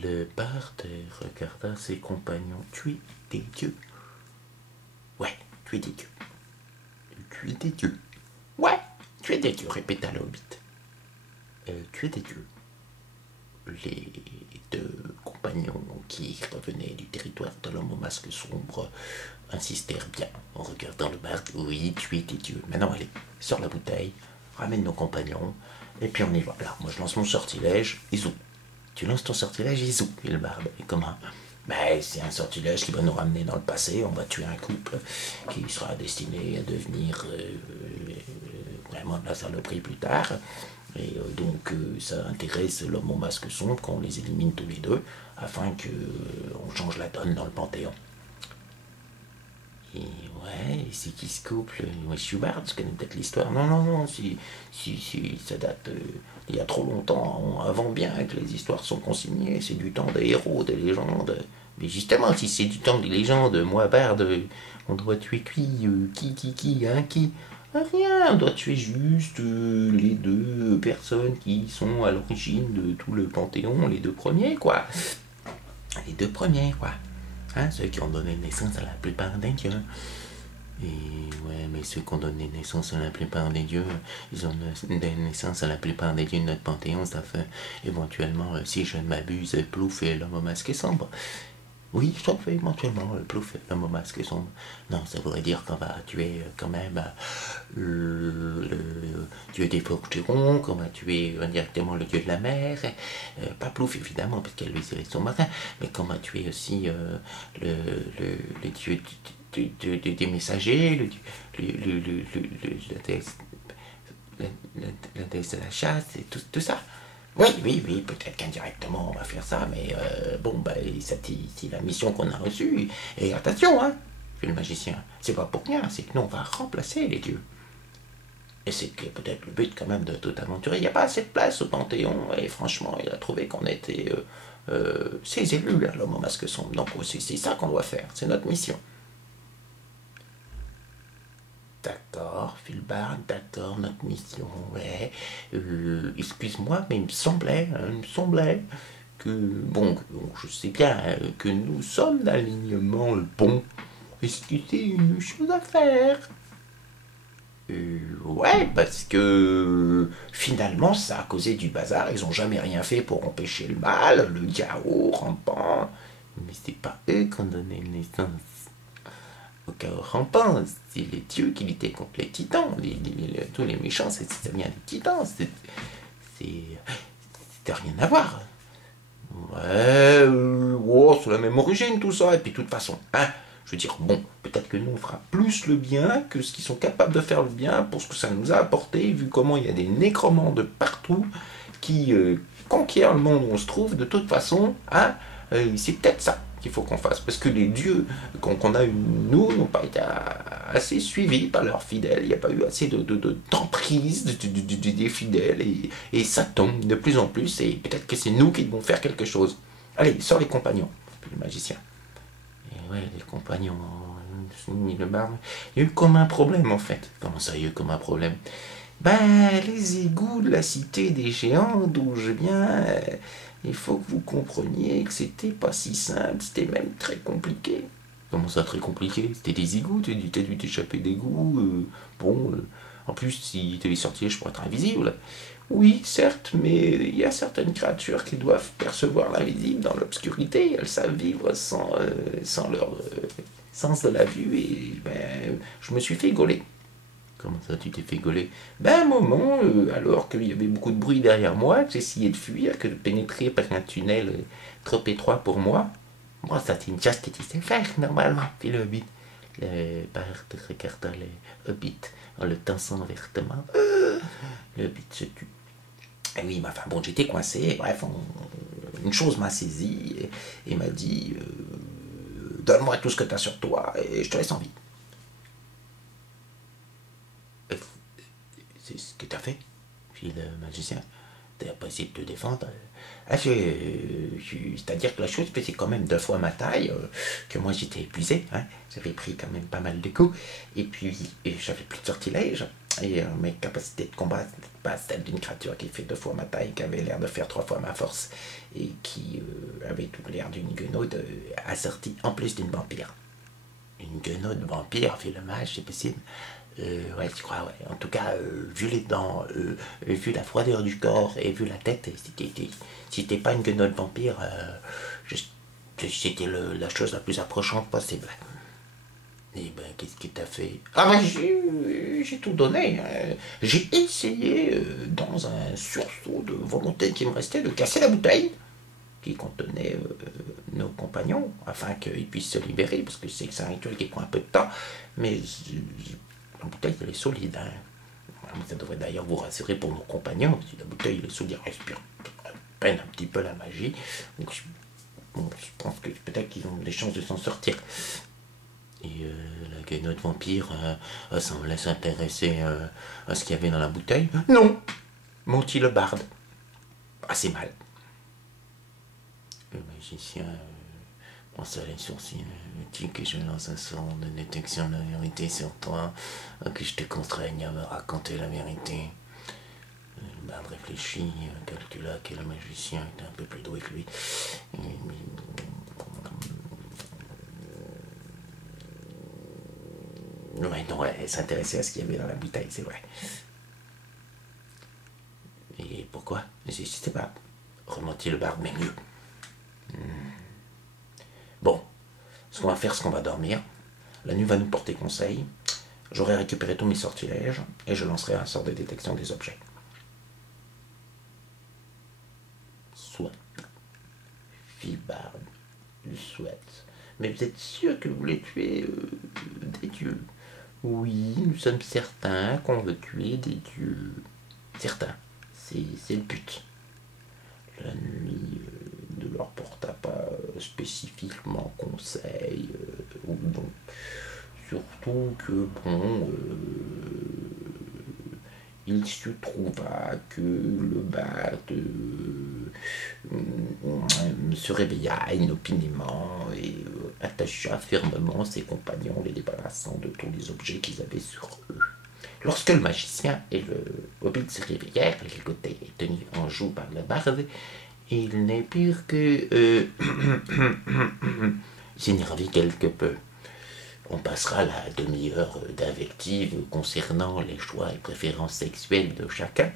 Le barde regarda ses compagnons. Tu es des dieux. Ouais, tu es des dieux. Tu es des dieux. Ouais, tu es des dieux, répéta le hobbit. Tu es des dieux. Les deux compagnons qui revenaient du territoire de l'homme au masque sombre insistèrent bien en regardant le barde. Oui, tu es des dieux. Maintenant, allez, sors la bouteille, ramène nos compagnons, et puis on y va. Alors, moi je lance mon sortilège, et zou. Tu lances ton sortilège, et zou, dit le barde. Et comment? Ben, c'est un sortilège qui va nous ramener dans le passé. On va tuer un couple qui sera destiné à devenir vraiment de la saloperie plus tard. Et donc ça intéresse l'homme au masque sombre qu'on les élimine tous les deux afin qu'on change la donne dans le Panthéon. Et ouais, c'est qui ce couple? Moi je suis barde, je connais peut-être l'histoire. Non, si, ça date il y a trop longtemps, avant bien que les histoires sont consignées, c'est du temps des héros, des légendes. Mais justement, si c'est du temps des légendes, moi barde, on doit tuer qui? Rien, on doit tuer juste les deux personnes qui sont à l'origine de tout le Panthéon, les deux premiers, quoi. Les deux premiers, quoi. Hein, ceux qui ont donné naissance à la plupart des dieux. Et ouais, mais ceux qui ont donné naissance à la plupart des dieux, ils ont donné naissance à la plupart des dieux de notre Panthéon, ça fait éventuellement, si je ne m'abuse, Plouf et l'homme au masque sombre. Oui, ça fait éventuellement Plouf et l'homme au masque sombre. Non, ça voudrait dire qu'on va tuer quand même le dieu des forgerons, qu'on va tuer indirectement le dieu de la mer, pas Plouf évidemment, parce qu'elle lui c'est son marin, mais qu'on va tuer aussi le dieu des messagers, la déesse de la chasse, et tout ça. Oui, peut-être qu'indirectement on va faire ça, mais bon, c'est la mission qu'on a reçue. Et attention, hein, le magicien, c'est pas pour rien, c'est que nous on va remplacer les dieux. Et c'est peut-être le but quand même de tout aventurer. Il n'y a pas assez de place au Panthéon, et franchement, il a trouvé qu'on était ses élus, là, l'homme au masque sombre. Donc c'est ça qu'on doit faire, c'est notre mission. D'accord, Filbard, d'accord, notre mission, ouais. Excuse-moi, mais il me semblait que, bon, je sais bien que nous sommes d'alignement le bon. Est-ce que c'est une chose à faire? Ouais, parce que finalement, ça a causé du bazar. Ils ont jamais rien fait pour empêcher le mal, le chaos rampant. Mais c'est pas eux qui ont donné naissance au chaos rampant. C'est les dieux qui luttaient contre les titans. Tous les méchants, ça vient des titans. C'était rien à voir. Ouais, c'est la même origine tout ça. Et puis de toute façon, hein, je veux dire, bon, peut-être que nous on fera plus le bien que ce qu'ils sont capables de faire le bien pour ce que ça nous a apporté, vu comment il y a des nécromants de partout qui conquièrent le monde où on se trouve. De toute façon, hein, c'est peut-être ça qu'il faut qu'on fasse, parce que les dieux qu'on a eu, nous, n'ont pas été assez suivis par leurs fidèles. Il n'y a pas eu assez d'emprise des fidèles, et ça tombe de plus en plus, et peut-être que c'est nous qui devons faire quelque chose. Allez, sors les compagnons. Puis le magicien. Et ouais, les compagnons, le bar, il y a eu comme un problème en fait. Comment ça, il y a eu comme un problème? Les égouts de la cité des géants d'où je viens, il faut que vous compreniez que c'était pas si simple, c'était même très compliqué. Comment ça, très compliqué? C'était des égouts, t'as dû t'échapper d'égouts, en plus, si t'avais sorti, je pourrais être invisible. Oui, certes, mais il y a certaines créatures qui doivent percevoir l'invisible dans l'obscurité, elles savent vivre sans leur sens de la vue, et je me suis fait gauler. Comment ça, tu t'es fait gauler? Un moment, alors qu'il y avait beaucoup de bruit derrière moi, que j'essayais de fuir, que de pénétrer par un tunnel trop étroit pour moi. Moi, ça, c'est une chose que tu sais faire, normalement, fit le hobbit. Le barde regarda le hobbit en le tensant vertement. Le hobbit se tut. Et oui, enfin bon, j'étais coincé, bref, une chose m'a saisi et m'a dit donne-moi tout ce que tu as sur toi et je te laisse en vie. C'est ce que tu as fait, fit le magicien. Tu n'as pas essayé de te défendre. C'est-à-dire que la chose faisait quand même 2 fois ma taille, que moi j'étais épuisé, hein. J'avais pris quand même pas mal de coups, et puis j'avais plus de sortilège. Et mes capacités de combat n'étaient pas celles d'une créature qui fait 2 fois ma taille, qui avait l'air de faire 3 fois ma force, et qui avait tout l'air d'une guenaude assortie en plus d'une vampire. Une guenaude vampire, fait le mage, c'est possible. Ouais, je crois, ouais. En tout cas, vu les dents, vu la froideur du corps et vu la tête, c'était pas une guenaude vampire, c'était la chose la plus approchante possible. Et ben, qu'est-ce que t'as fait? Ah ben, j'ai tout donné. J'ai essayé, dans un sursaut de volonté qui me restait, de casser la bouteille qui contenait nos compagnons, afin qu'ils puissent se libérer, parce que c'est un rituel qui prend un peu de temps, mais la bouteille, elle est solide. Hein. Ça devrait d'ailleurs vous rassurer pour nos compagnons, si la bouteille est solide, elle respire à peine un petit peu la magie. Donc, je pense que peut-être qu'ils ont des chances de s'en sortir. Et la guenaude vampire semblait s'intéresser à ce qu'il y avait dans la bouteille. Non, mentit le barde. Assez mal. Le magicien pensa les sourcils. Veux-tu que je lance un sort de détection de la vérité sur toi, que je te contraigne à me raconter la vérité? Le barde réfléchit, calcula que le magicien était un peu plus doué que lui. Ouais, non, elle s'intéressait à ce qu'il y avait dans la bouteille, c'est vrai. Et pourquoi? Je sais pas. Rementit le barde, mais mieux. Bon, ce qu'on va faire, c'est qu'on va dormir. La nuit va nous porter conseil. J'aurai récupéré tous mes sortilèges et je lancerai un sort de détection des objets. Soit, fit Barbe, je souhaite. Mais vous êtes sûr que vous voulez tuer des dieux? Oui, nous sommes certains qu'on veut tuer des dieux. Certains, c'est le but. La nuit ne leur porta pas spécifiquement conseil, ou non. Surtout que, bon, il se trouva que le barde se réveilla inopinément et attacha fermement ses compagnons, les débarrassant de tous les objets qu'ils avaient sur eux. Lorsque le magicien et le hobbit se réveillèrent, les côtés tenus en joue par le barde, ils ne purent que s'énerver quelque peu. On passera la demi-heure d'invective concernant les choix et préférences sexuelles de chacun.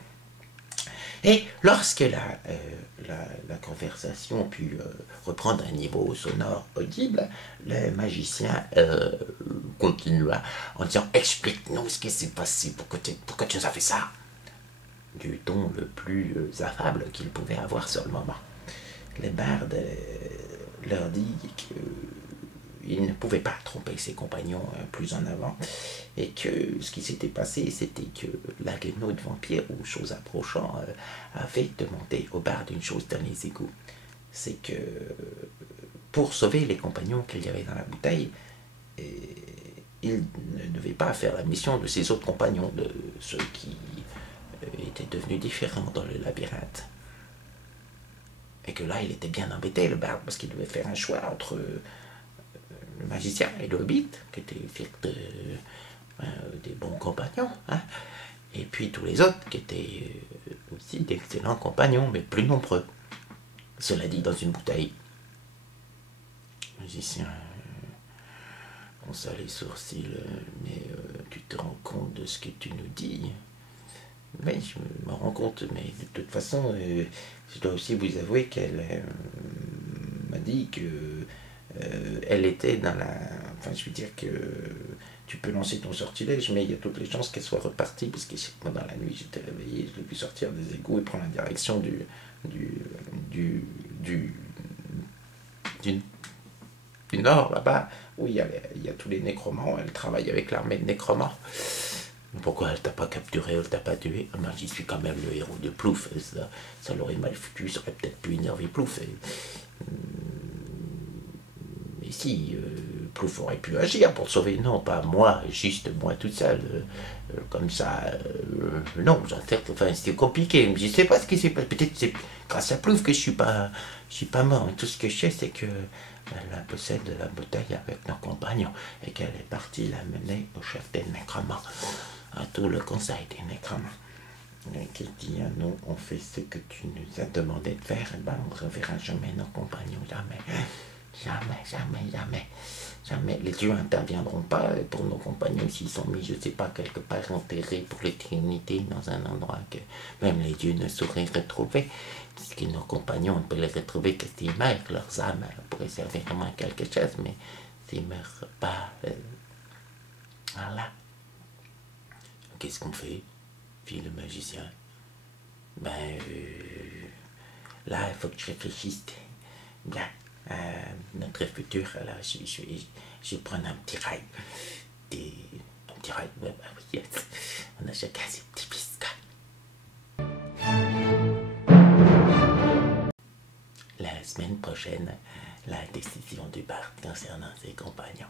Et lorsque la conversation put reprendre un niveau sonore audible, le magicien continua en disant « Explique-nous ce qui s'est passé, pourquoi tu nous as fait ça ?» du ton le plus affable qu'il pouvait avoir sur le moment. Le barde leur dit qu'il ne pouvait pas tromper ses compagnons plus en avant, et que ce qui s'était passé, c'était que la guenaude vampire, ou chose approchant, avait demandé au barde une chose dans les égouts. C'est que pour sauver les compagnons qu'il y avait dans la bouteille, il ne devait pas faire la mission de ses autres compagnons, de ceux qui étaient devenus différents dans le labyrinthe. Et que là, il était bien embêté, le barde, parce qu'il devait faire un choix entre le magicien et le hobbit, qui étaient des bons compagnons, hein, et puis tous les autres, qui étaient aussi d'excellents compagnons, mais plus nombreux. Cela dit, dans une bouteille. Le magicien fronça les sourcils, mais tu te rends compte de ce que tu nous dis? Oui, je me rends compte, mais de toute façon, je dois aussi vous avouer qu'elle m'a dit que elle était dans la... Enfin, je veux dire que tu peux lancer ton sortilège, mais il y a toutes les chances qu'elle soit repartie, parce que pendant la nuit, j'étais réveillé, je l'ai vu sortir des égouts et prendre la direction du nord, là-bas, où il y a tous les nécromants. Elle travaille avec l'armée de nécromants. Pourquoi elle t'a pas capturé, elle t'a pas tué? Ah ben, j'y suis quand même le héros de Plouf. Ça l'aurait mal foutu, ça aurait peut-être pu énerver Plouf. Mais si, Plouf aurait pu agir pour te sauver. Non, pas moi, juste moi toute seule. Comme ça, non, enfin, c'était compliqué. Je sais pas ce qui s'est passé. Peut-être c'est grâce à Plouf que je suis pas mort. Tout ce que je sais, c'est que elle possède la bouteille avec nos compagnons et qu'elle est partie la mener au chef des nécromants. surtout le conseil des nécromanciens. Qui dit, nous, on fait ce que tu nous as demandé de faire, et ben on ne reverra jamais nos compagnons, jamais. Jamais, jamais, jamais. Jamais. Les dieux n'interviendront pas pour nos compagnons s'ils sont mis, je ne sais pas, quelque part enterrés pour l'éternité dans un endroit que même les dieux ne sauraient retrouver. Puisque nos compagnons, on peut les retrouver que s'ils meurent, leurs âmes pourraient servir vraiment à quelque chose, mais s'ils ne meurent pas, voilà. Qu'est-ce qu'on fait, fit le magicien? Ben, là, il faut que je réfléchisse bien à notre futur. Alors, je vais prendre un petit rail. Un petit rail, ouais, bah oui, yes. On a chacun ses petits biscuits. La semaine prochaine, la décision du bar concernant ses compagnons.